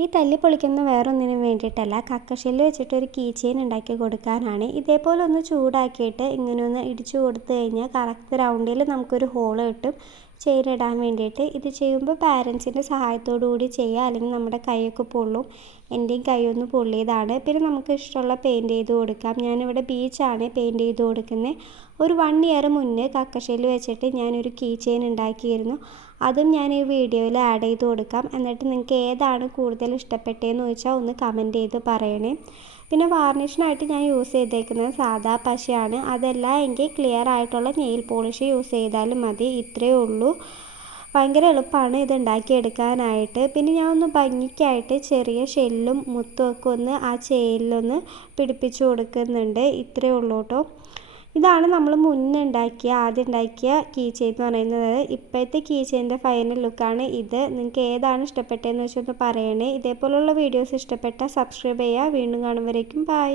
ഈ തല്ലി പൊളിക്കുന്ന വേറൊന്നിനും വേണ്ടിയിട്ടല്ല, കക്കഷെല്ല് വെച്ചിട്ട് ഒരു കീ ചെയിൻ ഉണ്ടാക്കി കൊടുക്കാനാണ്. ഇതേപോലെ ഒന്ന് ചൂടാക്കിയിട്ട് ഇങ്ങനെ ഒന്ന് ഇടിച്ചു കൊടുത്തു കഴിഞ്ഞാൽ കറക്റ്റ് റൗണ്ടിൽ നമുക്കൊരു ഹോള് കിട്ടും ചെയിൻ ഇടാൻ വേണ്ടിയിട്ട്. ഇത് ചെയ്യുമ്പോൾ പാരൻസിൻ്റെ സഹായത്തോടു കൂടി ചെയ്യുക, അല്ലെങ്കിൽ നമ്മുടെ കൈയൊക്കെ പൊള്ളും. എൻ്റെയും കൈയൊന്ന് പൊള്ളിയതാണ്. പിന്നെ നമുക്ക് ഇഷ്ടമുള്ള പെയിൻറ്റ് ചെയ്ത് കൊടുക്കാം. ഞാനിവിടെ ബീച്ചാണ് പെയിൻറ്റ് ചെയ്ത് കൊടുക്കുന്നത്. ഒരു 1 ഇയർ മുന്നേ കക്കഷെല്ല് വെച്ചിട്ട് ഞാനൊരു കീ ചെയിൻ ഉണ്ടാക്കിയിരുന്നു. അതും ഞാൻ ഈ വീഡിയോയിൽ ആഡ് ചെയ്ത് കൊടുക്കാം. എന്നിട്ട് നിങ്ങൾക്ക് ഏതാണ് കൂടുതൽ ഇഷ്ടപ്പെട്ടതെന്ന് ചോദിച്ചാൽ ഒന്ന് കമൻറ്റ് ചെയ്ത് പറയണേ. പിന്നെ വാർണിഷിനായിട്ട് ഞാൻ യൂസ് ചെയ്തേക്കുന്നത് സാദാ പശയാണ്. അതല്ല എങ്കിൽ ക്ലിയർ ആയിട്ടുള്ള നെയിൽ പോളിഷ് യൂസ് ചെയ്താലും മതി. ഇത്രയേ ഉള്ളൂ. ഭയങ്കര എളുപ്പമാണ് ഇത് ഉണ്ടാക്കിയെടുക്കാനായിട്ട്. പിന്നെ ഞാൻ ഒന്ന് ഭംഗിക്കായിട്ട് ചെറിയ ഷെല്ലും മുത്തുമൊക്കെ ഒന്ന് ആ ചെയിനിലൊന്ന് പിടിപ്പിച്ച് കൊടുക്കുന്നുണ്ട്. ഇത്രയേ ഉള്ളൂ കേട്ടോ. ഇതാണ് നമ്മൾ ആദ്യം ഉണ്ടാക്കിയ കീ ചെയിൻ എന്ന് പറയുന്നത്. ഇപ്പോഴത്തെ കീ ചെയിൻ്റെ ഫൈനൽ ലുക്കാണ് ഇത്. നിങ്ങൾക്ക് ഏതാണ് ഇഷ്ടപ്പെട്ടതെന്ന് വെച്ചൊന്ന് പറയണേ. ഇതേപോലുള്ള വീഡിയോസ് ഇഷ്ടപ്പെട്ടാൽ സബ്സ്ക്രൈബ് ചെയ്യുക. വീണ്ടും കാണുമ്പോഴേക്കും ബൈ.